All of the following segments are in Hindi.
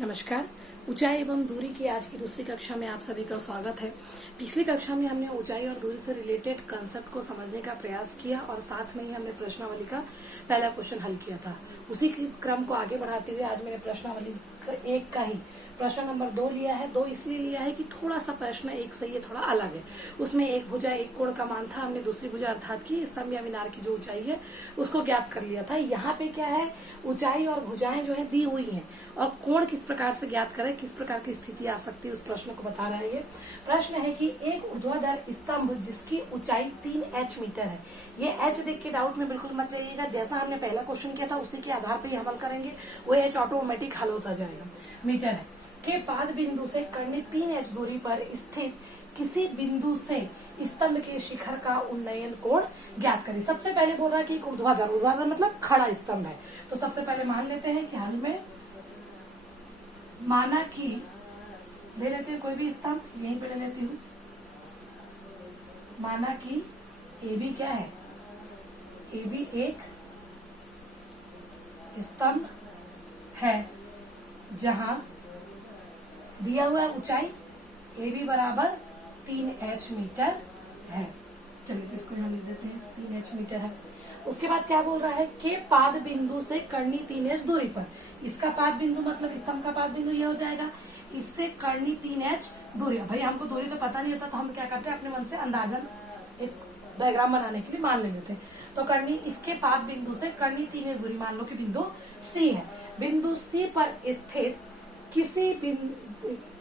नमस्कार। ऊंचाई एवं दूरी की आज की दूसरी कक्षा में आप सभी का स्वागत है। पिछली कक्षा में हमने ऊंचाई और दूरी से रिलेटेड कंसेप्ट को समझने का प्रयास किया और साथ में ही हमने प्रश्नावली का पहला क्वेश्चन हल किया था। उसी क्रम को आगे बढ़ाते हुए आज मैंने प्रश्नावली एक का ही प्रश्न नंबर 2 लिया है। 2 इसलिए लिया है कि थोड़ा सा प्रश्न एक से ये थोड़ा अलग है। उसमें एक भुजा एक कोण का मान था, हमने दूसरी भुजा अर्थात की स्तंभ या मीनार की जो ऊंचाई है उसको ज्ञात कर लिया था। यहाँ पे क्या है, ऊंचाई और भुजाएं जो है दी हुई हैं और कोण किस प्रकार से ज्ञात करें, किस प्रकार की स्थिति आ सकती है उस प्रश्न को बता रहा है। ये प्रश्न है कि एक ऊर्ध्वाधर स्तंभ जिसकी ऊंचाई 3h मीटर है। ये h देख के डाउट में बिल्कुल मत जाइएगा, जैसा हमने पहला क्वेश्चन किया था उसी के आधार पर ही हल करेंगे, वो h ऑटोमेटिक हल होता जाएगा। मीटर है के पाद बिंदु से कर्णित 3h दूरी पर स्थित किसी बिंदु से स्तंभ के शिखर का उन्नयन कोण ज्ञात करें। सबसे पहले बोल रहा है कि एक ऊर्ध्वाधर, ऊर्ध्वाधर मतलब खड़ा स्तंभ है। तो सबसे पहले मान लेते हैं कि हल में माना कि ले लेते हैं कोई भी स्तंभ, यहीं पे ले लेती हूँ। माना कि ए बी क्या है, ए बी एक स्तंभ है जहां दिया हुआ है ऊंचाई ए बी बराबर 3h मीटर है। चलिए तो इसको यहां लिख देते हैं, 3h मीटर है। उसके बाद क्या बोल रहा है के पाद बिंदु से कर्णी 3h दूरी पर। इसका पाद बिंदु मतलब स्तंभ का पाद बिंदु ये हो जाएगा, इससे कर्णी 3h दूरी। भाई हमको दूरी तो पता नहीं होता तो हम क्या करते हैं, अपने मन से अंदाजन एक डायग्राम बनाने के लिए मान ले लेते हैं। तो कर्णी इसके पाद बिंदु से कर्णी 3h दूरी, मान लो कि बिंदु सी है। बिंदु सी पर स्थित किसी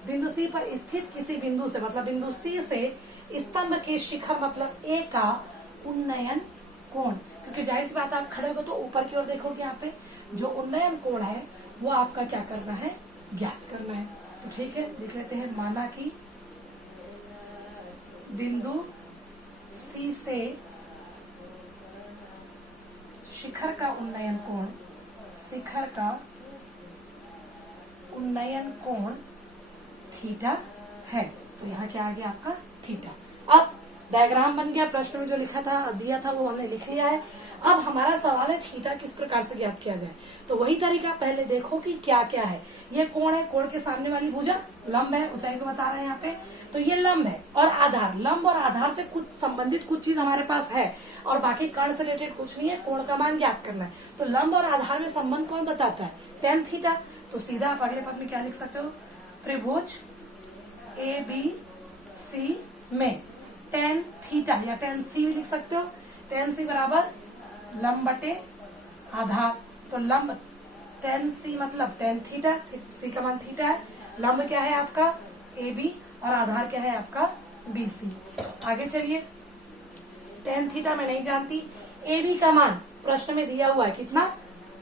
बिंदु सी पर स्थित किसी बिंदु से, मतलब बिंदु सी से स्तंभ के शिखर मतलब ए का उन्नयन कोण, क्योंकि जाहिर सी बात आप खड़े हो तो ऊपर की ओर देखोगे, यहाँ पे जो उन्नयन कोण है वो आपका क्या करना है, ज्ञात करना है। तो ठीक है, लिख लेते हैं। माना कि बिंदु सी से शिखर का उन्नयन कोण, शिखर का उन्नयन कोण थीटा है। तो यहाँ क्या आ गया आपका थीटा। अब डायग्राम बन गया, प्रश्न में जो लिखा था दिया था वो हमने लिख लिया है। अब हमारा सवाल है थीटा किस प्रकार से ज्ञात किया जाए। तो वही तरीका पहले देखो कि क्या क्या है। ये कोण है, कोण के सामने वाली भुजा लंब है, ऊंचाई को बता रहे हैं यहाँ पे। तो ये लंब है और आधार, लंब और आधार से कुछ संबंधित कुछ चीज हमारे पास है और बाकी कर्ण से रिलेटेड कुछ नहीं है। कोण का मान ज्ञात करना है। तो लंब और आधार में संबंध कौन बताता है, tan थीटा। तो सीधा आप अगले पद में क्या लिख सकते हो, त्रिभुज ए बी सी में tan थीटा या tan सी भी लिख सकते हो। tan सी बराबर लंब बटे आधार। तो लंब tan सी मतलब tan थीटा, सी का मान थीटा है। लंब क्या है आपका ए बी और आधार क्या है आपका बी सी। आगे चलिए, tan थीटा मैं नहीं जानती, ए बी का मान प्रश्न में दिया हुआ है कितना,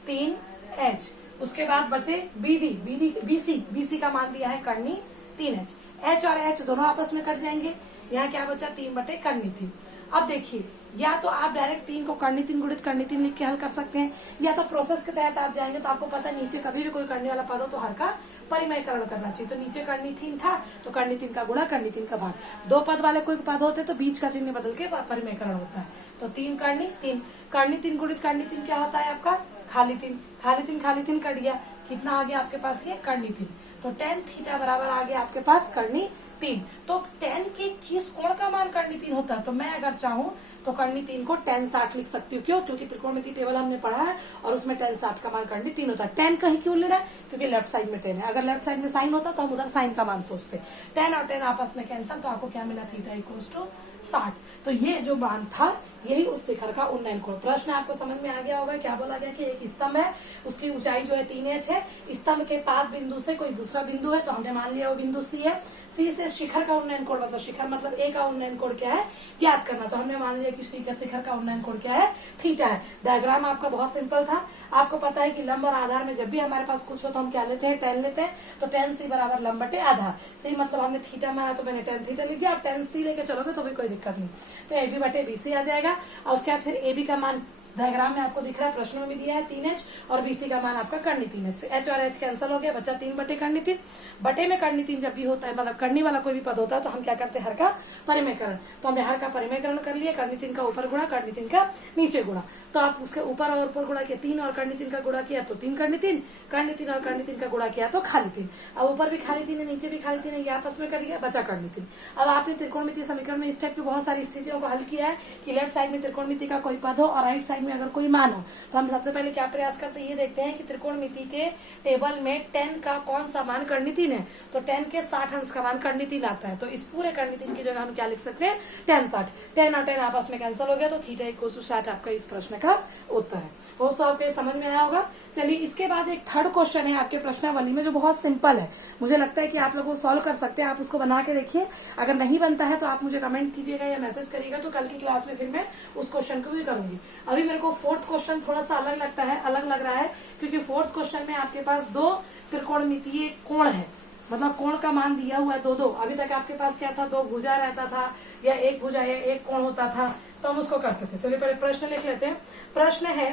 3h। उसके बाद बचे बीसी का मान दिया है कर्णी 3h। h और h दोनों आपस में कट जाएंगे, यहाँ क्या बचा 3 बटे कर्णी 3। अब देखिए, या तो आप डायरेक्ट 3 को कर्णी 3 गुणित कर्णी 3 लिख के हल कर सकते हैं, या तो प्रोसेस के तहत आप जाएंगे तो आपको पता है नीचे कभी भी कोई करने वाला पद हो तो हर का परिमयकरण करना चाहिए। तो नीचे कर्णी 3 था तो कर्णी 3 का गुणा कर्णी 3 का भाग। 2 पद वाले कोई पद होते तो बीच का चिन्ह बदल के परिमयकरण होता है। तो 3 कर्णी 3, कर्णी 3 गुणित कर्णी 3 क्या होता है आपका खाली 3, खाली 3 कट गया, कितना आ गया आपके पास ये कर्णी 3। तो tan थीटा बराबर आ गया आपके पास कर्णी 3। तो tan के किस कोण का मान कर्णी 3 होता है, तो मैं अगर चाहूं तो कर्णी 3 को tan 60 लिख सकती हूँ। क्यों, क्योंकि त्रिकोणमिति टेबल हमने पढ़ा है और उसमें tan 60 का मान कर्णी 3 होता है। tan कहीं क्यों लेना है, क्योंकि लेफ्ट साइड में tan है। अगर लेफ्ट साइड में साइन होता तो हम उधर साइन का मान सोचते। tan और tan आपस में कैंसल, तो आपको क्या मिला, थीटा इक्वल्स टू 60। तो ये जो मान था यही उस शिखर का उन्नयन कोण। प्रश्न आपको समझ में आ गया होगा। क्या बोला गया कि एक स्तंभ है, उसकी ऊंचाई जो है 3h है। स्तंभ के पाद बिंदु से कोई दूसरा बिंदु है, तो हमने मान लिया वो बिंदु सी है। सी से शिखर का उन्नयन कोण, मतलब शिखर मतलब ए का उन्नयन कोण क्या है ज्ञात करना। तो हमने मान लिया कि सी का शिखर का उन्नयन कोण क्या है, थीटा है। डायग्राम आपका बहुत सिंपल था। आपको पता है कि लंब और आधार में जब भी हमारे पास कुछ हो तो हम क्या लेते हैं, tan लेते हैं। तो tan सी बराबर लंब बटे आधार। सी मतलब हमने थीटा माना तो मैंने tan थीटा लिख दिया। आप tan सी लेके चलोगे तो भी कोई दिक्कत नहीं। तो ए बी बटे बी सी आ जाएगा। और उसके बाद फिर ए बी का मान डायग्राम में आपको दिख रहा है, प्रश्न में भी दिया है 3h और बीसी का मान आपका कर्णी 3h। h और h कैंसिल हो गया, बचा 3 बटे कर्णी 3। बटे में कर्णी 3 जब भी होता है, मतलब कर्णी वाला कोई भी पद होता है तो हम क्या करते हैं, हर का परिमयकरण। तो हमने हर का परिमयकरण कर लिया, कर्णी 3 का ऊपर गुणा कर्णी 3 का नीचे गुणा। तो आप उसके ऊपर और ऊपर गुणा किया, 3 और कर्ण 3 का गुणा किया तो 3 कर्ण 3, कर्ण 3 और कर्ण 3 का गुणा किया तो खाली 3। अब ऊपर भी खाली 3 है, नीचे भी खाली 3 है, ये आपस में कट गया, बचा कर्ण 3। अब आपने त्रिकोणमितीय समीकरण में इस टाइप की बहुत सारी स्थितियों को हल किया है कि लेफ्ट साइड में त्रिकोणमिति का कोई पद हो और राइट साइड में अगर कोई मान हो। तो हम सबसे पहले क्या प्रयास करते हैं, ये देखते हैं कि त्रिकोणमिति के टेबल में 10 का कौन सा मान कर्ण 3 है। तो 10 के 60 अंश का मान कर्ण 3 आता है। तो इस पूरे कर्ण 3 की जगह हम क्या लिख सकते हैं, 10 60। 10 और 10 आपस में कैंसिल हो गया, तो थीटा इक्वल टू 60 आपका इस प्रश्न का उत्तर है। हो सो आपके समझ में आया होगा। चलिए इसके बाद एक थर्ड क्वेश्चन है आपके प्रश्नावली में जो बहुत सिंपल है, मुझे लगता है कि आप लोग वो सॉल्व कर सकते हैं। आप उसको बना के देखिए, अगर नहीं बनता है तो आप मुझे कमेंट कीजिएगा या मैसेज करिएगा, तो कल की क्लास में फिर मैं उस क्वेश्चन को भी करूंगी। अभी मेरे को फोर्थ क्वेश्चन थोड़ा सा अलग लग रहा है क्योंकि फोर्थ क्वेश्चन में आपके पास 2 त्रिकोणमितीय कोण है, मतलब कोण का मान दिया हुआ है 2-2। अभी तक आपके पास क्या था, 2 भुजा रहता था या 1 भुजा या 1 कोण होता था, तो हम उसको करते थे। चलिए पहले प्रश्न लिख लेते हैं। प्रश्न है,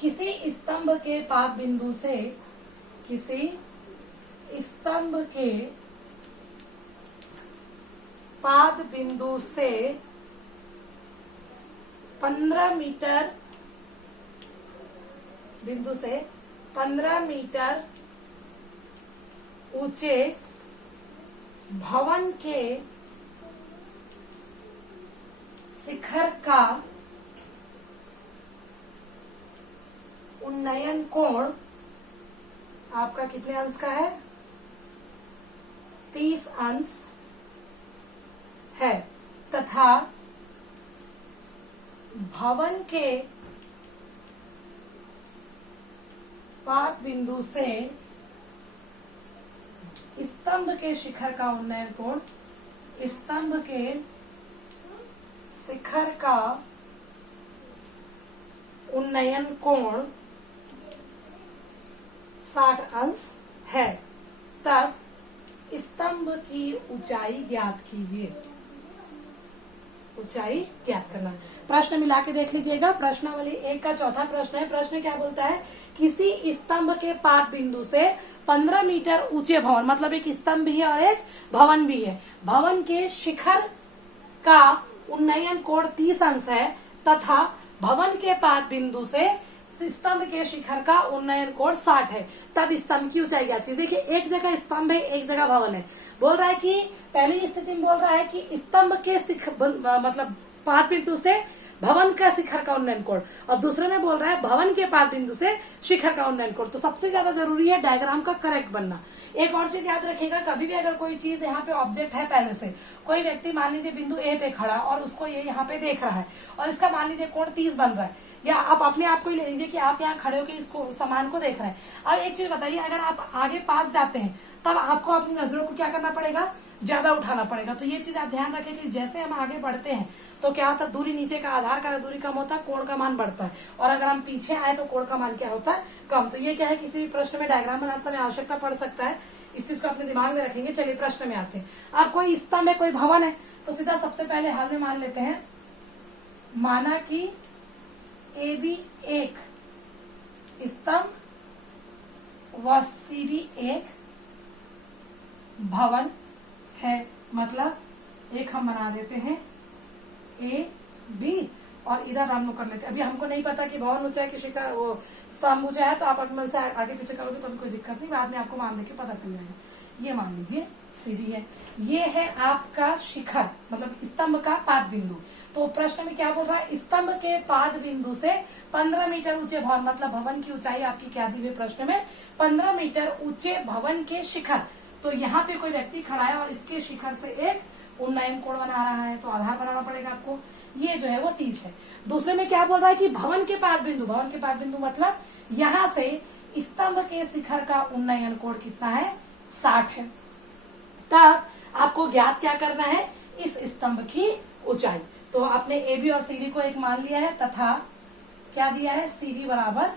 किसी स्तंभ के पाद बिंदु से, किसी स्तंभ के पाद बिंदु से 15 मीटर बिंदु से 15 मीटर ऊंचे भवन के शिखर का उन्नयन कोण आपका कितने अंश का है, 30 अंश है, तथा भवन के पाद बिंदु से स्तंभ के शिखर का उन्नयन कोण, स्तंभ के शिखर का उन्नयन कोण 60 अंश है, तब स्तंभ की ऊंचाई ज्ञात कीजिए। ऊंचाई ज्ञात करना। प्रश्न मिला के देख लीजिएगा। प्रश्नावली 1 का चौथा प्रश्न है। प्रश्न क्या बोलता है, किसी स्तंभ के पाद बिंदु से 15 मीटर ऊंचे भवन, मतलब एक स्तंभ भी है और एक भवन भी है, भवन के शिखर का उन्नयन कोण 30 अंश है, तथा भवन के पाद बिंदु से स्तंभ के शिखर का उन्नयन कोण 60 है, तब स्तंभ की ऊंचाई ज्ञात कीजिए। देखिए एक जगह स्तंभ है, एक जगह भवन है। बोल रहा है कि पहली स्थिति में बोल रहा है कि स्तंभ के मतलब पाद बिंदु से भवन का शिखर का उन्नयन कोण, और दूसरे में बोल रहा है भवन के पाद बिंदु से शिखर का उन्नयन कोण। तो सबसे ज्यादा जरूरी है डायग्राम का करेक्ट बनना। एक और चीज याद रखिएगा, कभी भी अगर कोई चीज यहाँ पे ऑब्जेक्ट है, पहले से कोई व्यक्ति मान लीजिए बिंदु ए पे खड़ा और उसको ये यहाँ पे देख रहा है और इसका मान लीजिए कोण 30 बन रहा है, या आप अपने आप को ही ले लीजिए कि आप यहाँ खड़े होकर इसको सामान को देख रहे हैं। अब एक चीज बताइए, अगर आप आगे पास जाते हैं तब आपको अपनी नजरों को क्या करना पड़ेगा, ज्यादा उठाना पड़ेगा। तो ये चीज आप ध्यान रखें कि जैसे हम आगे बढ़ते हैं तो क्या होता है, दूरी नीचे का आधार का दूरी कम होता है, कोण का मान बढ़ता है, और अगर हम पीछे आए तो कोण का मान क्या होता है, कम। तो ये क्या है, किसी भी प्रश्न में डायग्राम बनाते समय आवश्यकता पड़ सकता है, इस चीज को अपने दिमाग में रखेंगे। चलिए प्रश्न में आते हैं। अब कोई स्तंभ है, कोई भवन है, तो सीधा सबसे पहले हाल में मान लेते हैं, माना कि ए बी एक स्तंभ व सी बी एक भवन है। मतलब एक हम बना देते हैं ए बी और इधर हम लोग कर लेते हैं। अभी हमको नहीं पता कि भवन ऊंचा है कि शिखर वो स्तंभ ऊंचा है, तो आप अपने मन से आगे पीछे करोगे तो भी कोई दिक्कत नहीं, बाद में आपको मान देके पता चल जाएगा। ये मान लीजिए सीढ़ी है, ये है आपका शिखर मतलब स्तंभ का पाद बिंदु। तो प्रश्न में क्या बोल रहा है, स्तंभ के पाद बिंदु से 15 मीटर ऊंचे भवन, मतलब भवन की ऊंचाई आपकी क्या दी हुई प्रश्न में, 15 मीटर ऊंचे भवन के शिखर। तो यहाँ पे कोई व्यक्ति खड़ा है और इसके शिखर से एक उन्नयन कोण बना रहा है, तो आधार बनाना पड़ेगा आपको। ये जो है वो 30 है। दूसरे में क्या बोल रहा है कि भवन के पाद बिंदु, भवन के पाद बिंदु मतलब यहाँ से स्तंभ के शिखर का उन्नयन कोण कितना है, 60 है। तब आपको ज्ञात क्या करना है, इस स्तंभ की ऊंचाई। तो आपने ए बी और सी डी को एक मान लिया है, तथा क्या दिया है, सी डी बराबर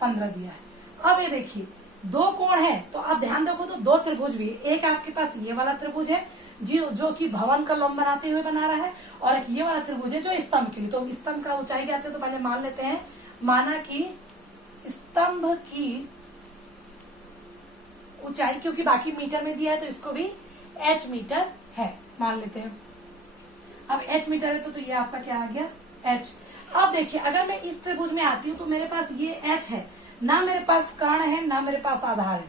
15 दिया है। अब ये देखिए दो कोण है, तो आप ध्यान देखो तो दो त्रिभुज भी, एक आपके पास ये वाला त्रिभुज है जो कि भवन का लंब बनाते हुए बना रहा है, और एक ये वाला त्रिभुज है जो स्तंभ के लिए। तो स्तंभ का ऊंचाई क्या है, तो पहले मान लेते हैं, माना कि स्तंभ की ऊंचाई, क्योंकि बाकी मीटर में दिया है तो इसको भी h मीटर है मान लेते हैं। अब h मीटर है तो ये आपका क्या आ गया h। अब देखिए अगर मैं इस त्रिभुज में आती हूँ तो मेरे पास ये एच है, ना मेरे पास कर्ण है ना मेरे पास आधार है,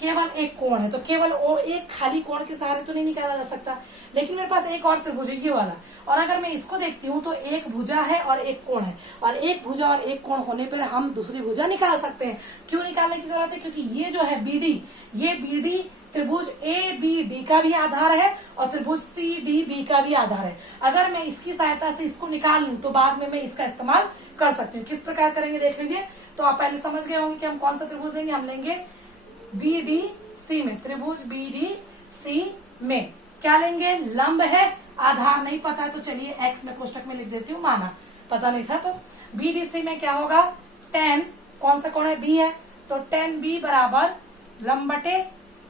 केवल एक कोण है। तो केवल एक खाली कोण के सहारे तो नहीं निकाला जा सकता, लेकिन मेरे पास एक और त्रिभुज है ये वाला। और अगर मैं इसको देखती हूँ तो एक भुजा है और एक कोण है, और एक भुजा और एक कोण होने पर हम दूसरी भुजा निकाल सकते हैं। क्यों निकालने की जरूरत है? क्योंकि ये जो है बीडी, ये बीडी त्रिभुज ए बी डी का भी आधार है और त्रिभुज सी डी बी का भी आधार है। अगर मैं इसकी सहायता से इसको निकाल लूं तो बाद में मैं इसका इस्तेमाल कर सकती हूँ। किस प्रकार करेंगे देख लीजिए। तो आप पहले समझ गए होंगे कि हम कौन सा त्रिभुज लेंगे। हम लेंगे बी डी सी में, त्रिभुज बी डी सी में क्या लेंगे? लंब है, आधार नहीं पता है तो चलिए एक्स में कोष्टक में लिख देती हूँ, माना पता नहीं था। तो बी डी सी में क्या होगा? tan, कौन सा कोण है? बी है, तो tan बी बराबर लंब बटे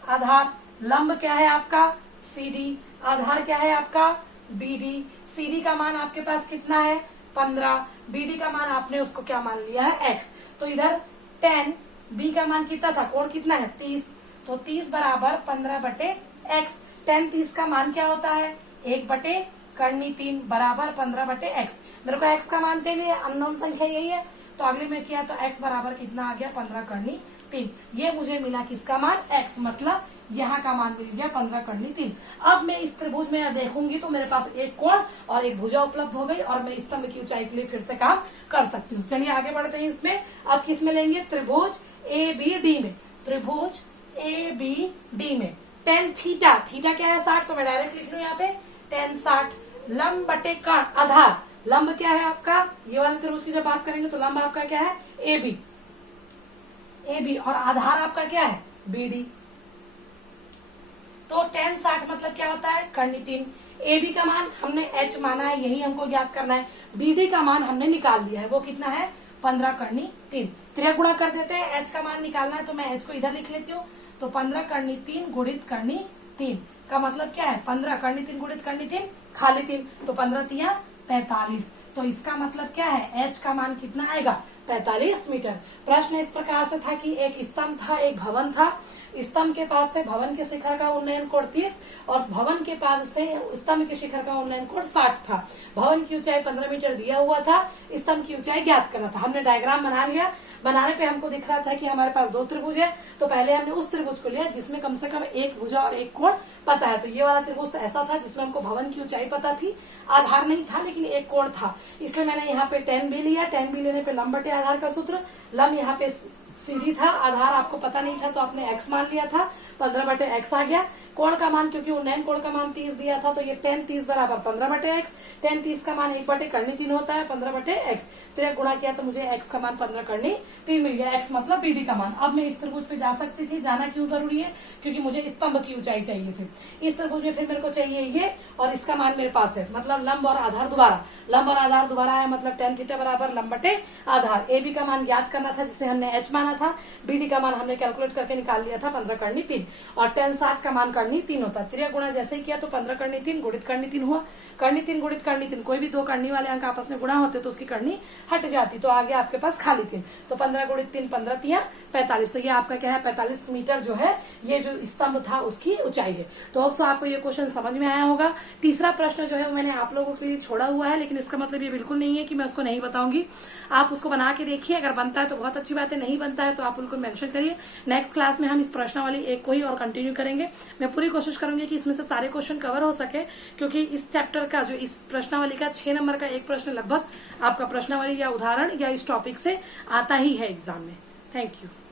आधार। लंब क्या है आपका? सी डी, आधार क्या है आपका? B D. सी डी का मान आपके पास कितना है? 15। बी डी का मान आपने उसको क्या मान लिया है? एक्स। तो इधर tan बी का मान कितना था? कोण कितना है? 30। तो 30 बराबर 15 बटे एक्स। tan 30 का मान क्या होता है? 1 बटे कर्णी 3 बराबर 15 बटे एक्स। मेरे को एक्स का मान चाहिए, अननोन संख्या यही है, तो अगले में किया तो एक्स बराबर कितना आ गया? 15 कर्णी 3। ये मुझे मिला किसका मान? एक्स, मतलब यहाँ का मान मिल गया 15 कर्णी 3। अब मैं इस त्रिभुज में देखूंगी तो मेरे पास एक कोण और एक भुजा उपलब्ध हो गई और मैं इस स्तंभ की ऊंचाई के लिए फिर से काम कर सकती हूँ। चलिए आगे बढ़ते हैं इसमें। अब किस में लेंगे? त्रिभुज ए बी डी में। त्रिभुज ए बी डी में tan थीटा, थीटा क्या है? 60, तो मैं डायरेक्ट लिख लूँ यहाँ पे tan 60। लंब बटे कर्ण, आधार। लंब क्या है आपका? ये वाले त्रिभुज की जब बात करेंगे तो लंब आपका क्या है? A B. ए बी और आधार आपका क्या है? B D. तो tan 60 मतलब क्या होता है? कर्णी 3। ए बी का मान हमने h माना है, यही हमको ज्ञात करना है। बी डी का मान हमने निकाल दिया है, वो कितना है? 15 कर्णी 3। त्रिया गुणा कर देते हैं, h का मान निकालना है तो मैं h को इधर लिख लेती हूँ। तो 15 कर्णी 3 गुणित कर्णी 3 का मतलब क्या है? 15 कर्णी 3 गुणित कर्णी 3 खाली 3, तो 15 तिया 45। तो इसका मतलब क्या है? h का मान कितना आएगा? 45 मीटर। प्रश्न इस प्रकार से था कि एक स्तंभ था, एक भवन था। स्तंभ के पास से भवन के शिखर का उन्नयन कोण 30 और भवन के पास से स्तंभ के शिखर का उन्नयन कोण 60 था। भवन की ऊंचाई 15 मीटर दिया हुआ था, स्तंभ की ऊंचाई ज्ञात करना था। हमने डायग्राम बना लिया। बनाने पे हमको दिख रहा था कि हमारे पास 2 त्रिभुज है, तो पहले हमने उस त्रिभुज को लिया जिसमें कम से कम एक भुजा और एक कोण पता है। तो ये वाला त्रिभुज ऐसा था जिसमें हमको भवन की ऊंचाई पता थी, आधार नहीं था लेकिन एक कोण था, इसलिए मैंने यहाँ पे tan भी लिया। tan भी लेने पे लंब बटे आधार का सूत्र, लंब यहाँ पे सीधी था, आधार आपको पता नहीं था तो आपने x मान लिया था, 15 बटे x आ गया। कोण का मान, क्योंकि उन्नयन कोण का मान 30 दिया था तो ये tan 30 बराबर 15 बटे x। tan 30 का मान 1 बटे कर्णी 3 होता है, 15 बटे x। तो गुणा किया तो मुझे x का मान 15 कर्णी 3 मिल गया, x मतलब बीडी का मान। अब मैं इस त्रिभुज पे जा सकती थी। जाना क्यों जरूरी है? क्योंकि मुझे स्तंभ की ऊंचाई चाहिए थी। इस त्रिभुज में फिर मेरे को चाहिए ये, और इसका मान मेरे पास है, मतलब लंब और आधार दोबारा। लंब और आधार दोबारा है, मतलब tan थीटा बराबर लंब बटे आधार। ए बी का मान ज्ञात करना था जिसे हमने h माना था, बीडी का मान हमने कैलकुलेट करके निकाल लिया था 15 कर्णी 3, और tan 60 का मान कर्णी 3 होता है। त्रिया गुणा जैसे ही किया तो 15 कर्णी 3 गुणित कर्णी 3 हुआ। कर्णी 3 गुणित कर्णी 3, कोई भी 2 कर्णी वाले अंक आपस में गुणा होते तो उसकी कर्णी हट जाती, तो आ गया आपके पास खाली 3। तो 15 गुणित 3 15 तिया 45। तो ये आपका क्या है? 45 मीटर जो है ये जो स्तंभ था उसकी ऊंचाई है। तो दोस्तों आपको ये क्वेश्चन समझ में आया होगा। तीसरा प्रश्न जो है वो मैंने आप लोगों के लिए छोड़ा हुआ है, लेकिन इसका मतलब ये बिल्कुल नहीं है कि मैं उसको नहीं बताऊंगी। आप उसको बना के देखिए, अगर बनता है तो बहुत अच्छी बात है, नहीं बनता है तो आप उनको मेंशन करिए। नेक्स्ट क्लास में हम इस प्रश्नावली एक को ही और कंटिन्यू करेंगे। मैं पूरी कोशिश करूंगी कि इसमें से सारे क्वेश्चन कवर हो सके, क्योंकि इस चैप्टर का जो इस प्रश्नावली का 6 नंबर का एक प्रश्न लगभग आपका प्रश्नावली या उदाहरण या इस टॉपिक से आता ही है एग्जाम में। Thank you.